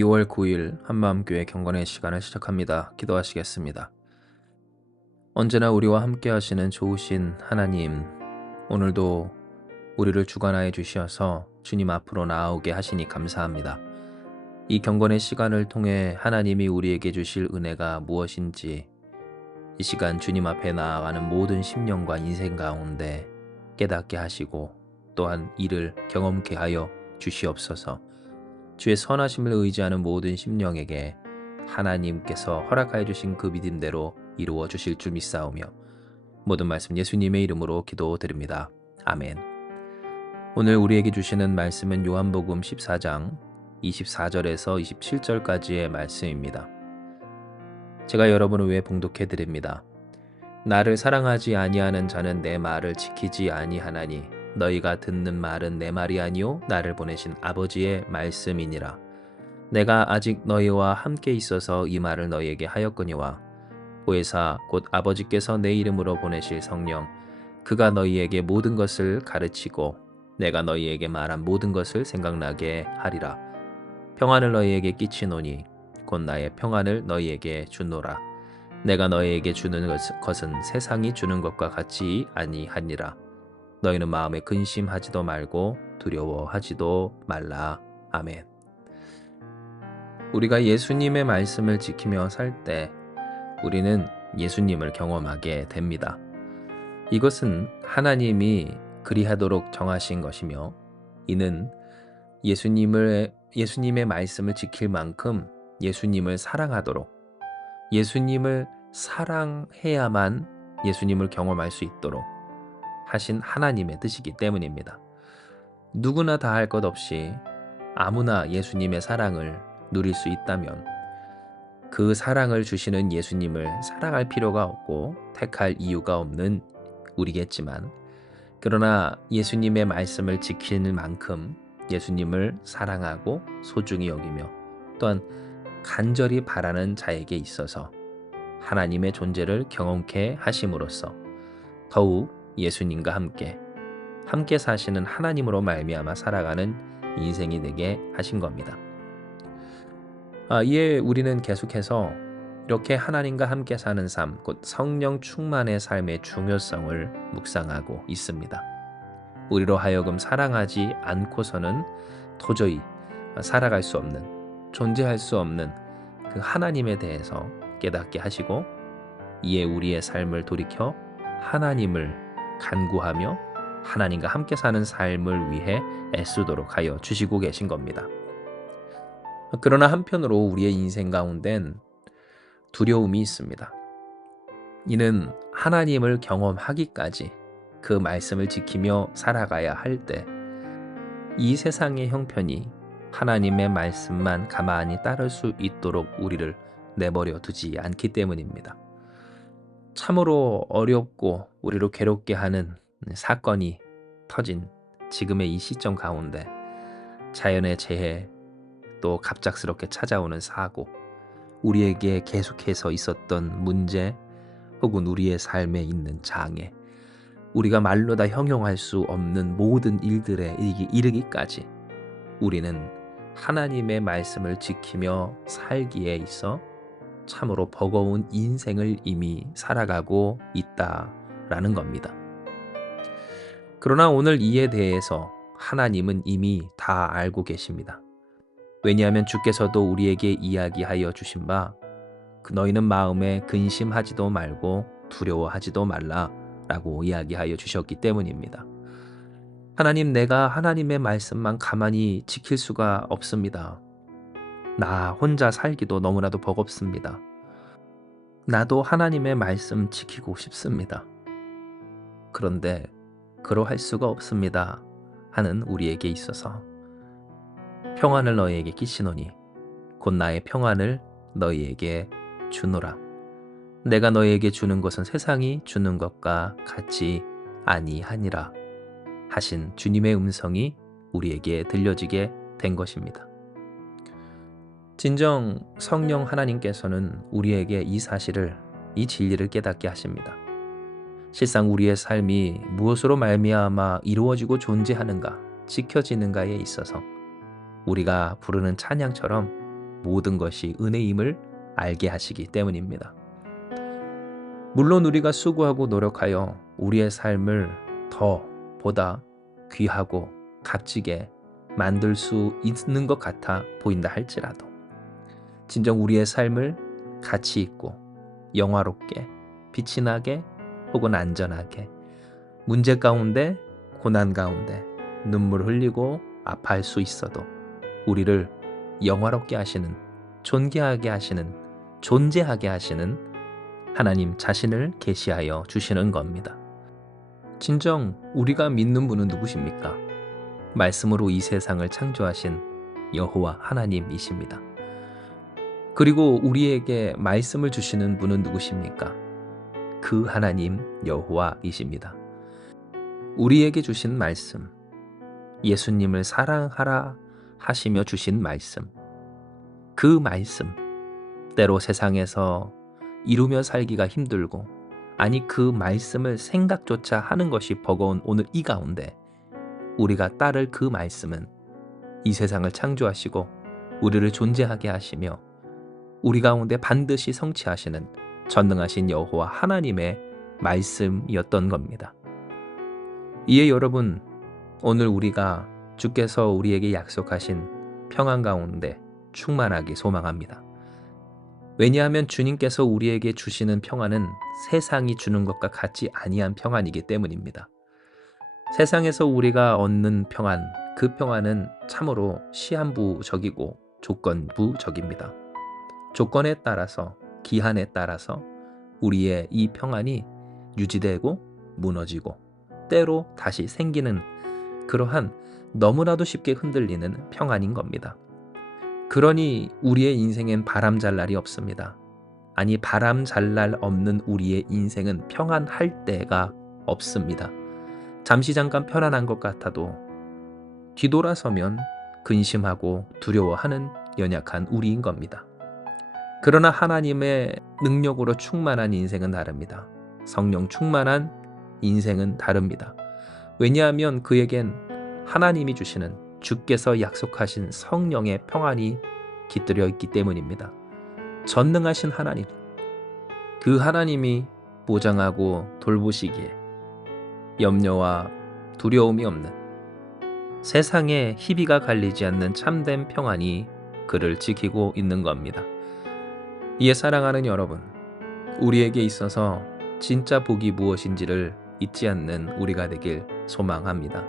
2월 9일 한마음교회 경건의 시간을 시작합니다. 기도하시겠습니다. 언제나 우리와 함께 하시는 좋으신 하나님, 오늘도 우리를 주관하여 주시어서 주님 앞으로 나아오게 하시니 감사합니다. 이 경건의 시간을 통해 하나님이 우리에게 주실 은혜가 무엇인지 이 시간 주님 앞에 나아가는 모든 심령과 인생 가운데 깨닫게 하시고 또한 이를 경험케 하여 주시옵소서. 주의 선하심을 의지하는 모든 심령에게 하나님께서 허락하여 주신 그 믿음대로 이루어 주실 줄 믿사오며 모든 말씀 예수님의 이름으로 기도드립니다. 아멘. 오늘 우리에게 주시는 말씀은 요한복음 14장 24절에서 27절까지의 말씀입니다. 제가 여러분을 위해 봉독해 드립니다. 나를 사랑하지 아니하는 자는 내 말을 지키지 아니하나니 너희가 듣는 말은 내 말이 아니요 나를 보내신 아버지의 말씀이니라. 내가 아직 너희와 함께 있어서 이 말을 너희에게 하였거니와 보혜사 곧 아버지께서 내 이름으로 보내실 성령 그가 너희에게 모든 것을 가르치고 내가 너희에게 말한 모든 것을 생각나게 하리라. 평안을 너희에게 끼치노니 곧 나의 평안을 너희에게 주노라. 내가 너희에게 주는 것은 세상이 주는 것과 같이 아니하니라. 너희는 마음에 근심하지도 말고 두려워하지도 말라. 아멘. 우리가 예수님의 말씀을 지키며 살 때 우리는 예수님을 경험하게 됩니다. 이것은 하나님이 그리하도록 정하신 것이며 이는 예수님의 말씀을 지킬 만큼 예수님을 사랑하도록 예수님을 사랑해야만 예수님을 경험할 수 있도록 하신 하나님의 뜻이기 때문입니다. 누구나 다 할 것 없이 아무나 예수님의 사랑을 누릴 수 있다면 그 사랑을 주시는 예수님을 사랑할 필요가 없고 택할 이유가 없는 우리겠지만 그러나 예수님의 말씀을 지키는 만큼 예수님을 사랑하고 소중히 여기며 또한 간절히 바라는 자에게 있어서 하나님의 존재를 경험케 하심으로써 더욱 예수님과 함께 사시는 하나님으로 말미암아 살아가는 인생이 되게 하신 겁니다. 이에 우리는 계속해서 이렇게 하나님과 함께 사는 삶, 곧 성령 충만의 삶의 중요성을 묵상하고 있습니다. 우리로 하여금 사랑하지 않고서는 도저히 살아갈 수 없는, 존재할 수 없는 그 하나님에 대해서 깨닫게 하시고 이에 우리의 삶을 돌이켜 하나님을 간구하며 하나님과 함께 사는 삶을 위해 애쓰도록 하여 주시고 계신 겁니다. 그러나 한편으로 우리의 인생 가운데는 두려움이 있습니다. 이는 하나님을 경험하기까지 그 말씀을 지키며 살아가야 할 때 이 세상의 형편이 하나님의 말씀만 가만히 따를 수 있도록 우리를 내버려 두지 않기 때문입니다. 참으로 어렵고 우리를 괴롭게 하는 사건이 터진 지금의 이 시점 가운데 자연의 재해 또 갑작스럽게 찾아오는 사고 우리에게 계속해서 있었던 문제 혹은 우리의 삶에 있는 장애 우리가 말로 다 형용할 수 없는 모든 일들에 이르기까지 우리는 하나님의 말씀을 지키며 살기에 있어 참으로 버거운 인생을 이미 살아가고 있다라는 겁니다. 그러나 오늘 이에 대해서 하나님은 이미 다 알고 계십니다. 왜냐하면 주께서도 우리에게 이야기하여 주신 바 너희는 마음에 근심하지도 말고 두려워하지도 말라 라고 이야기하여 주셨기 때문입니다. 하나님, 내가 하나님의 말씀만 가만히 지킬 수가 없습니다. 나 혼자 살기도 너무나도 버겁습니다. 나도 하나님의 말씀 지키고 싶습니다. 그런데 그러할 수가 없습니다 하는 우리에게 있어서 평안을 너희에게 끼치노니 곧 나의 평안을 너희에게 주노라. 내가 너희에게 주는 것은 세상이 주는 것과 같이 아니하니라 하신 주님의 음성이 우리에게 들려지게 된 것입니다. 진정 성령 하나님께서는 우리에게 이 사실을, 이 진리를 깨닫게 하십니다. 실상 우리의 삶이 무엇으로 말미암아 이루어지고 존재하는가, 지켜지는가에 있어서 우리가 부르는 찬양처럼 모든 것이 은혜임을 알게 하시기 때문입니다. 물론 우리가 수고하고 노력하여 우리의 삶을 더 보다 귀하고 값지게 만들 수 있는 것 같아 보인다 할지라도 진정 우리의 삶을 가치 있고 영화롭게 빛이 나게 혹은 안전하게 문제 가운데 고난 가운데 눈물 흘리고 아파할 수 있어도 우리를 영화롭게 하시는 존귀하게 하시는 존재하게 하시는 하나님 자신을 계시하여 주시는 겁니다. 진정 우리가 믿는 분은 누구십니까? 말씀으로 이 세상을 창조하신 여호와 하나님이십니다. 그리고 우리에게 말씀을 주시는 분은 누구십니까? 그 하나님 여호와이십니다. 우리에게 주신 말씀, 예수님을 사랑하라 하시며 주신 말씀, 그 말씀, 때로 세상에서 이루며 살기가 힘들고 아니 그 말씀을 생각조차 하는 것이 버거운 오늘 이 가운데 우리가 따를 그 말씀은 이 세상을 창조하시고 우리를 존재하게 하시며 우리 가운데 반드시 성취하시는 전능하신 여호와 하나님의 말씀이었던 겁니다. 이에 여러분, 오늘 우리가 주께서 우리에게 약속하신 평안 가운데 충만하게 소망합니다. 왜냐하면 주님께서 우리에게 주시는 평안은 세상이 주는 것과 같지 아니한 평안이기 때문입니다. 세상에서 우리가 얻는 평안, 그 평안은 참으로 시한부적이고 조건부적입니다. 조건에 따라서, 기한에 따라서 우리의 이 평안이 유지되고 무너지고 때로 다시 생기는 그러한 너무나도 쉽게 흔들리는 평안인 겁니다. 그러니 우리의 인생엔 바람잘 날이 없습니다. 아니 바람잘 날 없는 우리의 인생은 평안할 때가 없습니다. 잠시 잠깐 편안한 것 같아도 뒤돌아서면 근심하고 두려워하는 연약한 우리인 겁니다. 그러나 하나님의 능력으로 충만한 인생은 다릅니다. 성령 충만한 인생은 다릅니다. 왜냐하면 그에겐 하나님이 주시는 주께서 약속하신 성령의 평안이 깃들여 있기 때문입니다. 전능하신 하나님, 그 하나님이 보장하고 돌보시기에 염려와 두려움이 없는 세상에 희비가 갈리지 않는 참된 평안이 그를 지키고 있는 겁니다. 이에 사랑하는 여러분, 우리에게 있어서 진짜 복이 무엇인지를 잊지 않는 우리가 되길 소망합니다.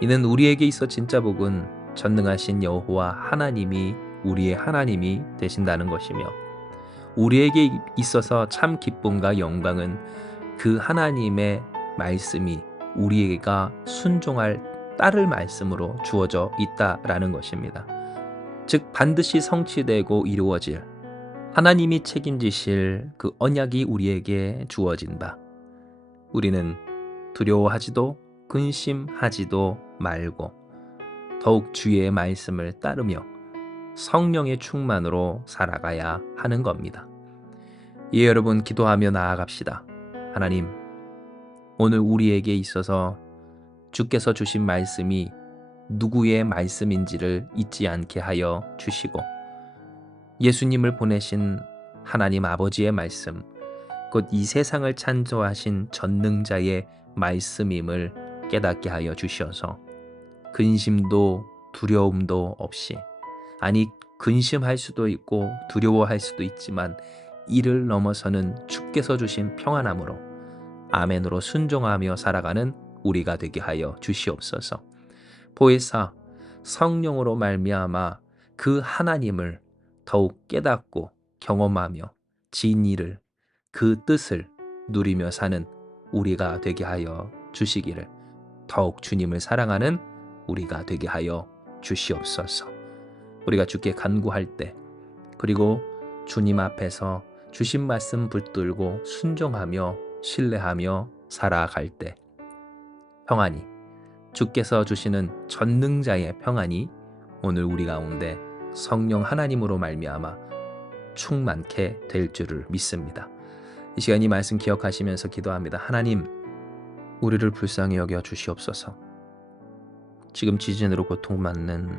이는 우리에게 있어 진짜 복은 전능하신 여호와 하나님이 우리의 하나님이 되신다는 것이며 우리에게 있어서 참 기쁨과 영광은 그 하나님의 말씀이 우리가 순종할 따를 말씀으로 주어져 있다라는 것입니다. 즉 반드시 성취되고 이루어질 하나님이 책임지실 그 언약이 우리에게 주어진다. 우리는 두려워하지도 근심하지도 말고 더욱 주의 말씀을 따르며 성령의 충만으로 살아가야 하는 겁니다. 예, 여러분 기도하며 나아갑시다. 하나님, 오늘 우리에게 있어서 주께서 주신 말씀이 누구의 말씀인지를 잊지 않게 하여 주시고 예수님을 보내신 하나님 아버지의 말씀, 곧 이 세상을 창조하신 전능자의 말씀임을 깨닫게 하여 주셔서 근심도 두려움도 없이, 아니 근심할 수도 있고 두려워할 수도 있지만 이를 넘어서는 주께서 주신 평안함으로 아멘으로 순종하며 살아가는 우리가 되게 하여 주시옵소서. 보혜사 성령으로 말미암아 그 하나님을 더욱 깨닫고 경험하며 진리를 그 뜻을 누리며 사는 우리가 되게 하여 주시기를, 더욱 주님을 사랑하는 우리가 되게 하여 주시옵소서. 우리가 주께 간구할 때, 그리고 주님 앞에서 주신 말씀 붙들고 순종하며 신뢰하며 살아갈 때 평안이, 주께서 주시는 전능자의 평안이 오늘 우리 가운데 성령 하나님으로 말미암아 충만케 될 줄을 믿습니다. 이 시간 이 말씀 기억하시면서 기도합니다. 하나님, 우리를 불쌍히 여겨 주시옵소서. 지금 지진으로 고통받는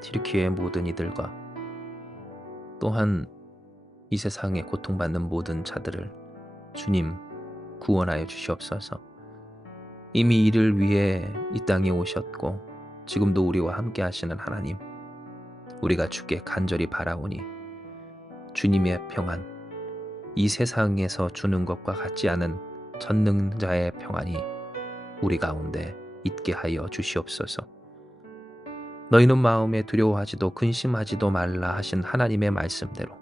튀르키예의 모든 이들과 또한 이 세상에 고통받는 모든 자들을 주님 구원하여 주시옵소서. 이미 이를 위해 이 땅에 오셨고 지금도 우리와 함께 하시는 하나님, 우리가 주께 간절히 바라오니 주님의 평안, 이 세상에서 주는 것과 같지 않은 전능자의 평안이 우리 가운데 있게 하여 주시옵소서. 너희는 마음에 두려워하지도 근심하지도 말라 하신 하나님의 말씀대로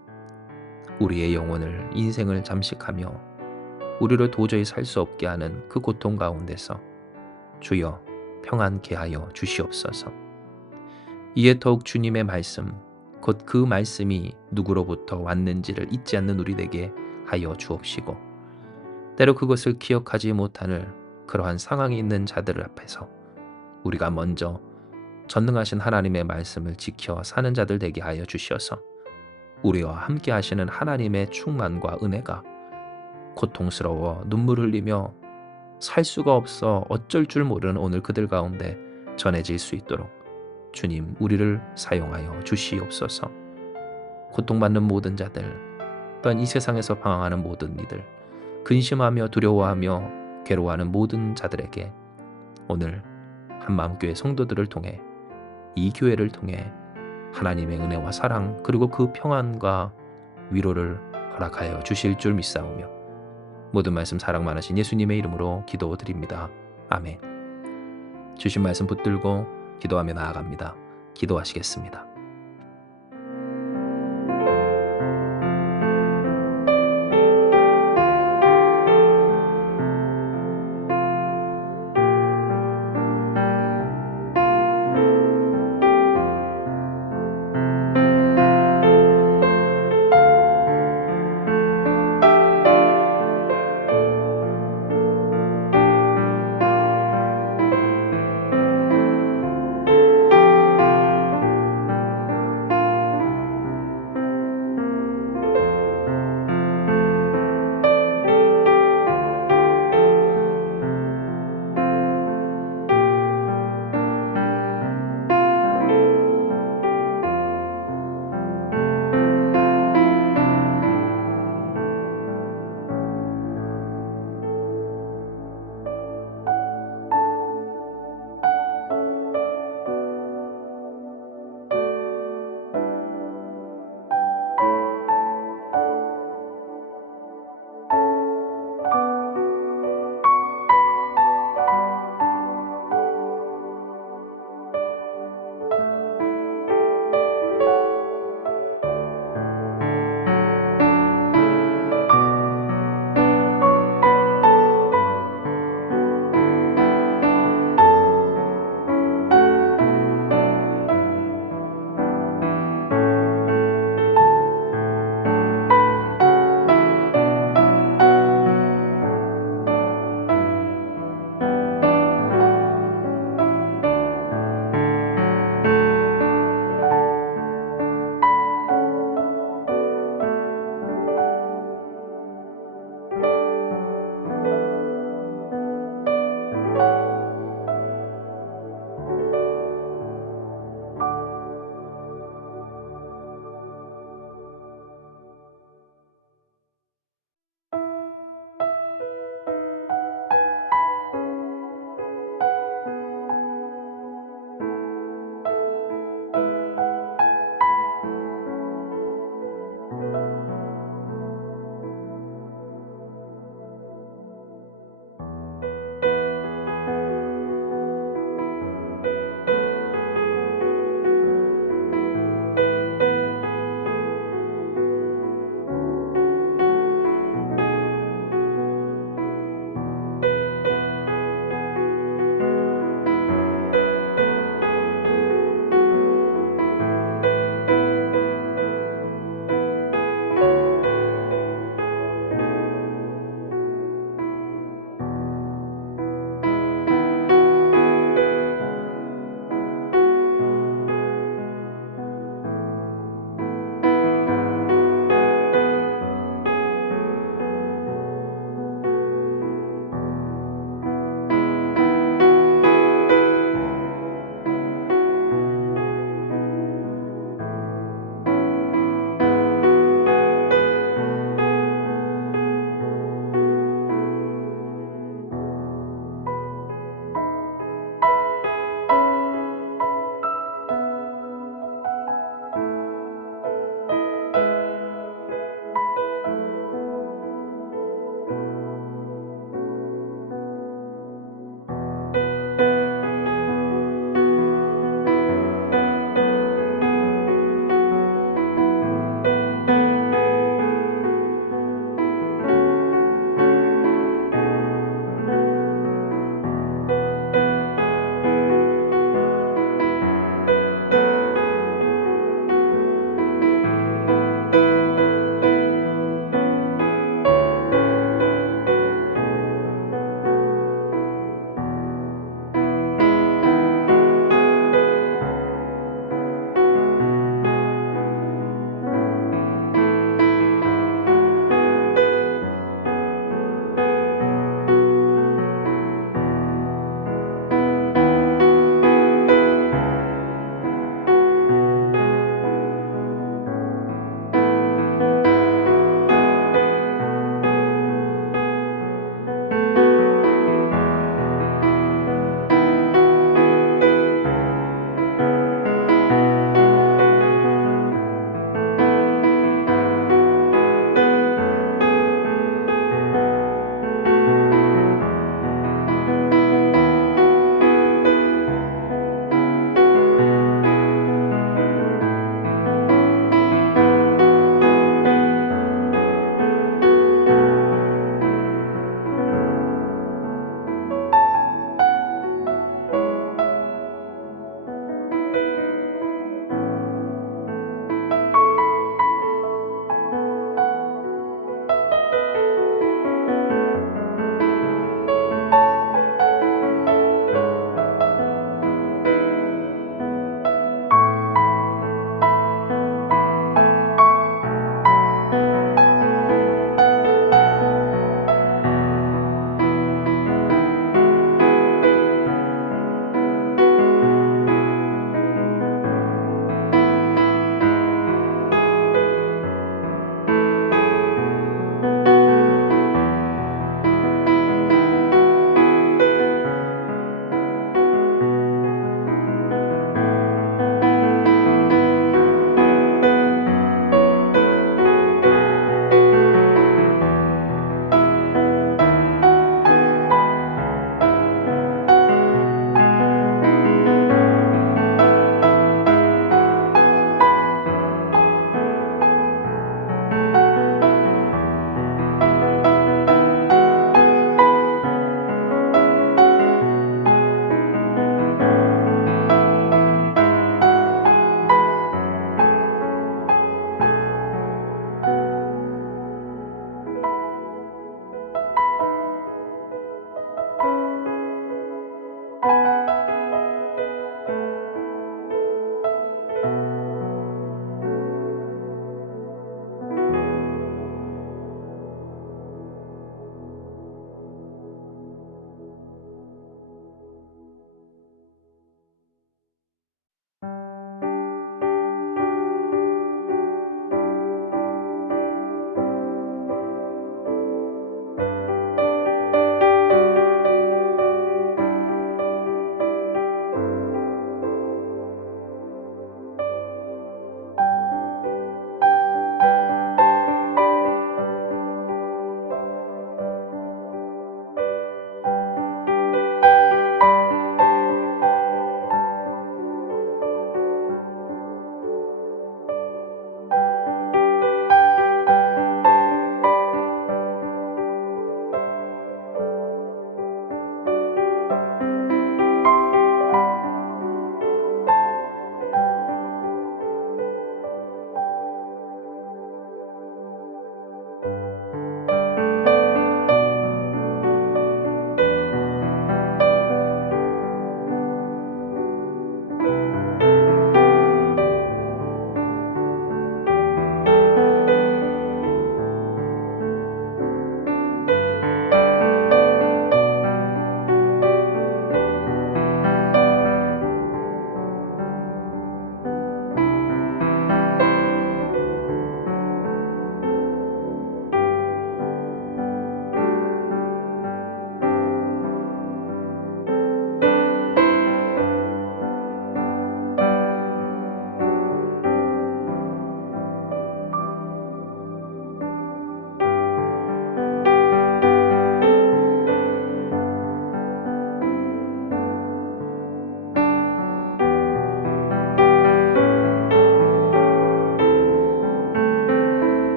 우리의 영혼을, 인생을 잠식하며 우리를 도저히 살 수 없게 하는 그 고통 가운데서 주여 평안케 하여 주시옵소서. 이에 더욱 주님의 말씀, 곧 그 말씀이 누구로부터 왔는지를 잊지 않는 우리에게 하여 주옵시고, 때로 그것을 기억하지 못하는 그러한 상황이 있는 자들 앞에서 우리가 먼저 전능하신 하나님의 말씀을 지켜 사는 자들 되게 하여 주시어서 우리와 함께 하시는 하나님의 충만과 은혜가 고통스러워 눈물 흘리며 살 수가 없어 어쩔 줄 모르는 오늘 그들 가운데 전해질 수 있도록 주님 우리를 사용하여 주시옵소서. 고통받는 모든 자들, 또한 이 세상에서 방황하는 모든 이들, 근심하며 두려워하며 괴로워하는 모든 자들에게 오늘 한마음교회 성도들을 통해, 이 교회를 통해 하나님의 은혜와 사랑 그리고 그 평안과 위로를 허락하여 주실 줄 믿사오며 모든 말씀 사랑 많으신 예수님의 이름으로 기도드립니다. 아멘. 주신 말씀 붙들고 기도하며 나아갑니다. 기도하시겠습니다.